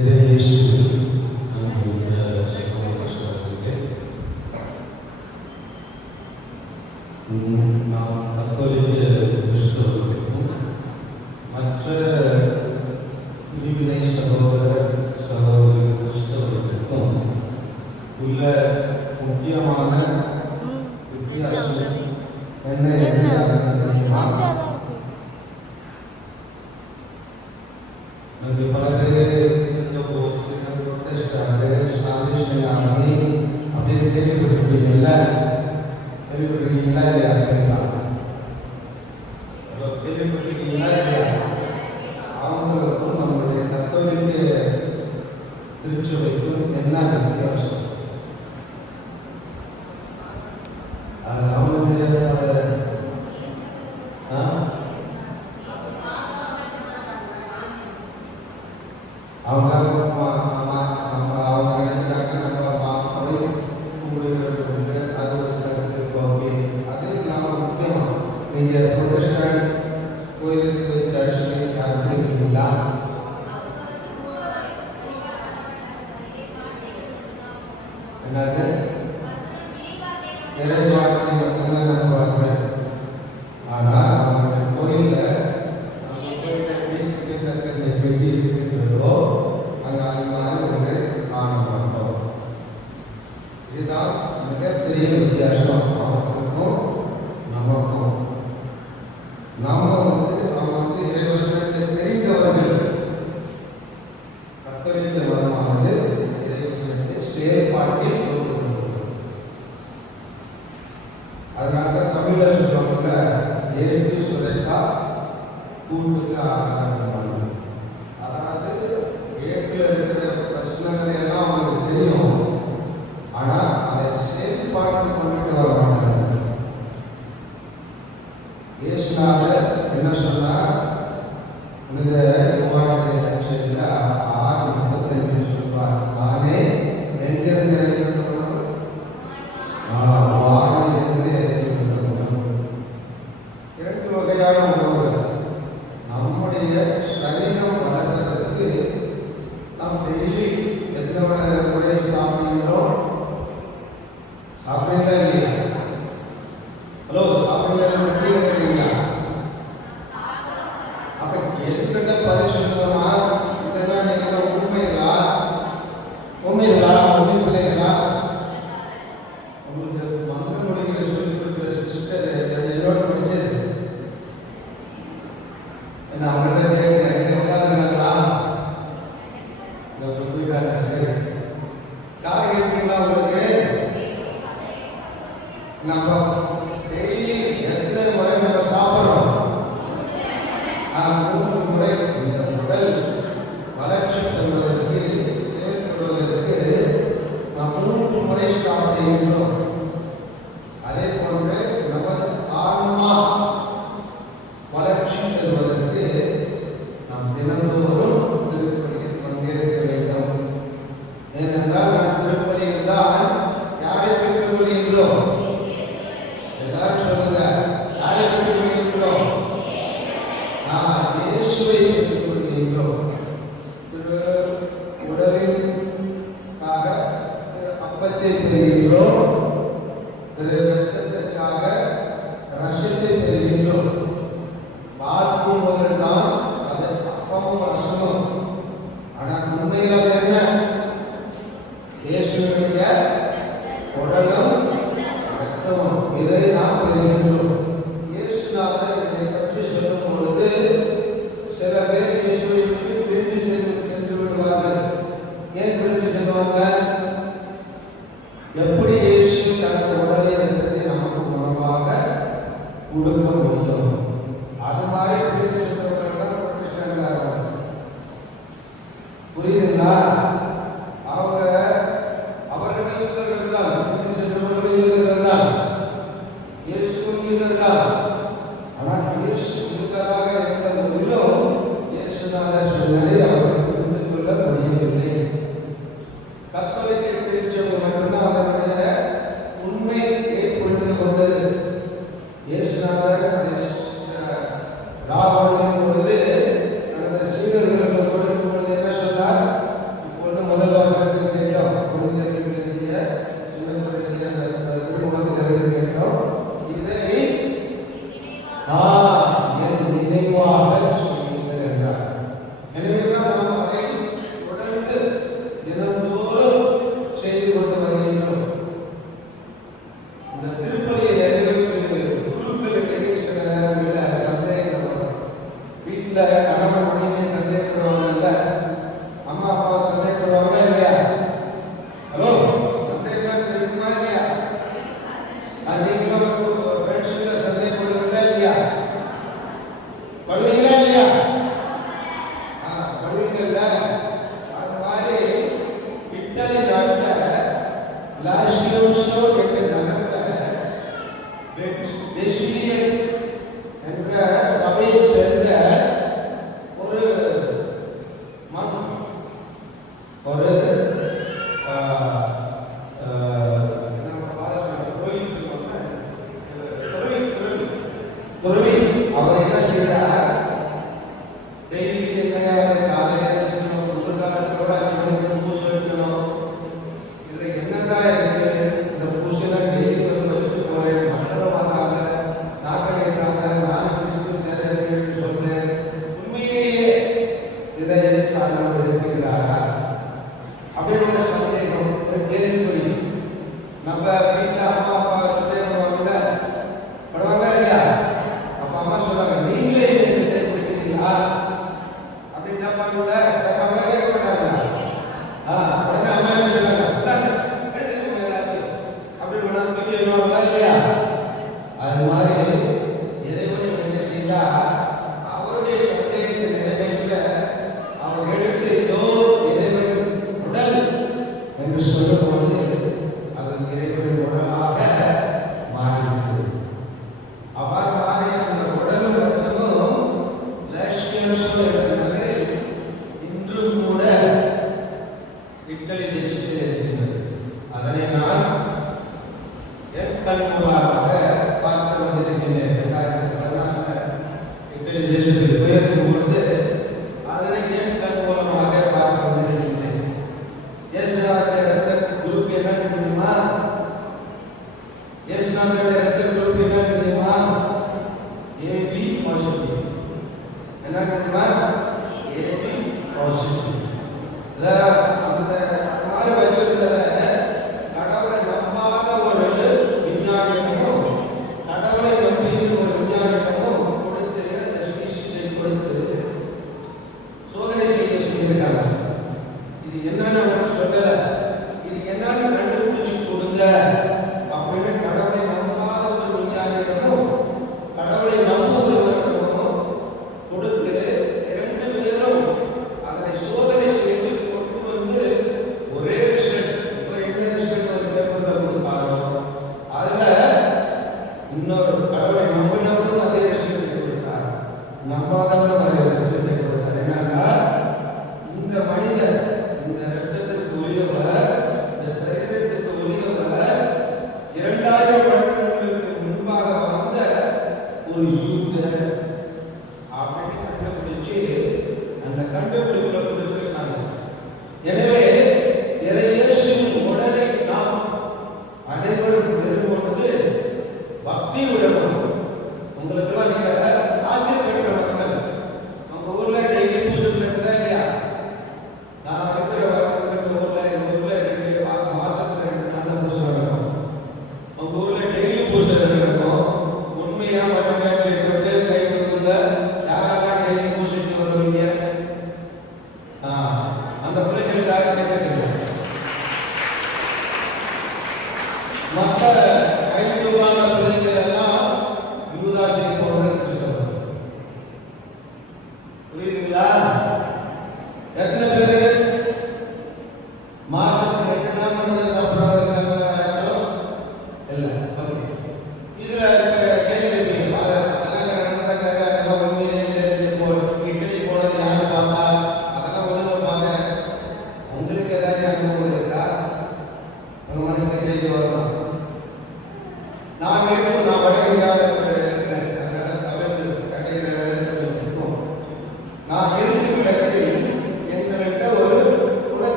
இதை Gracias. 好的 அதனால தான் தமிழில் சொல்கிறவங்கள எழுத்து சுரைத்தா கூட்டுக்கு ஆகாரம் 我们有 செய்கின்றோம். திரு உடலின் அப்பத்தை பெறுகின்றோம் Deus. இருக்கிறாரா அப்படின்ற சந்தேகம் கேள்விக்குறி நம்ம வீட்டில் Ele deixa de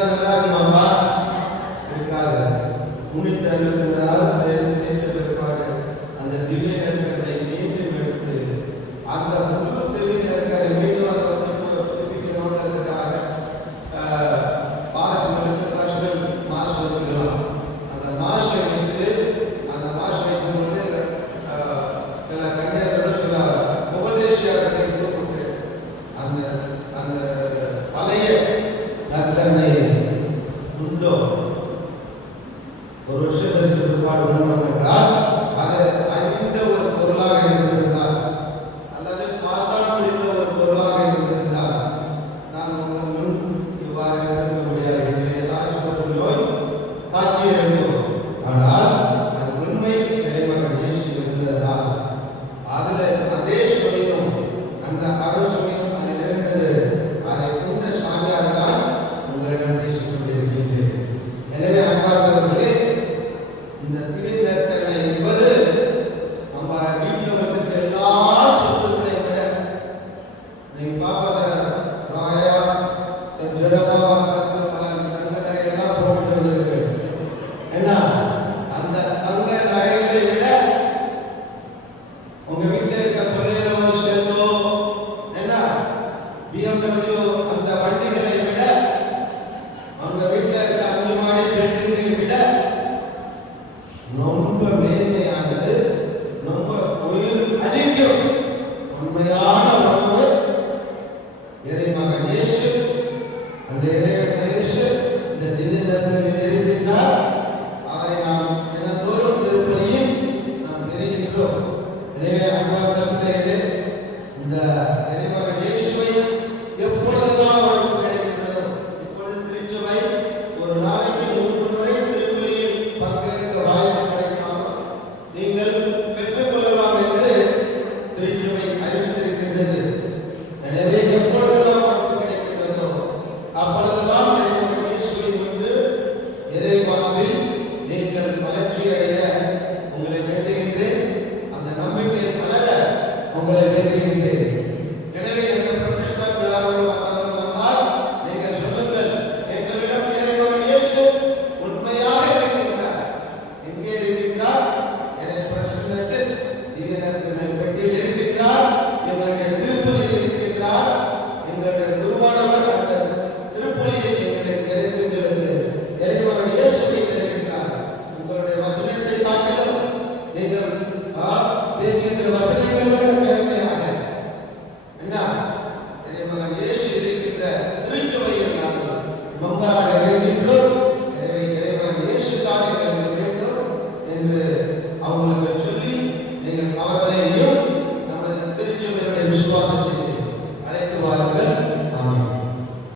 Yeah. இந்த இறைமகன்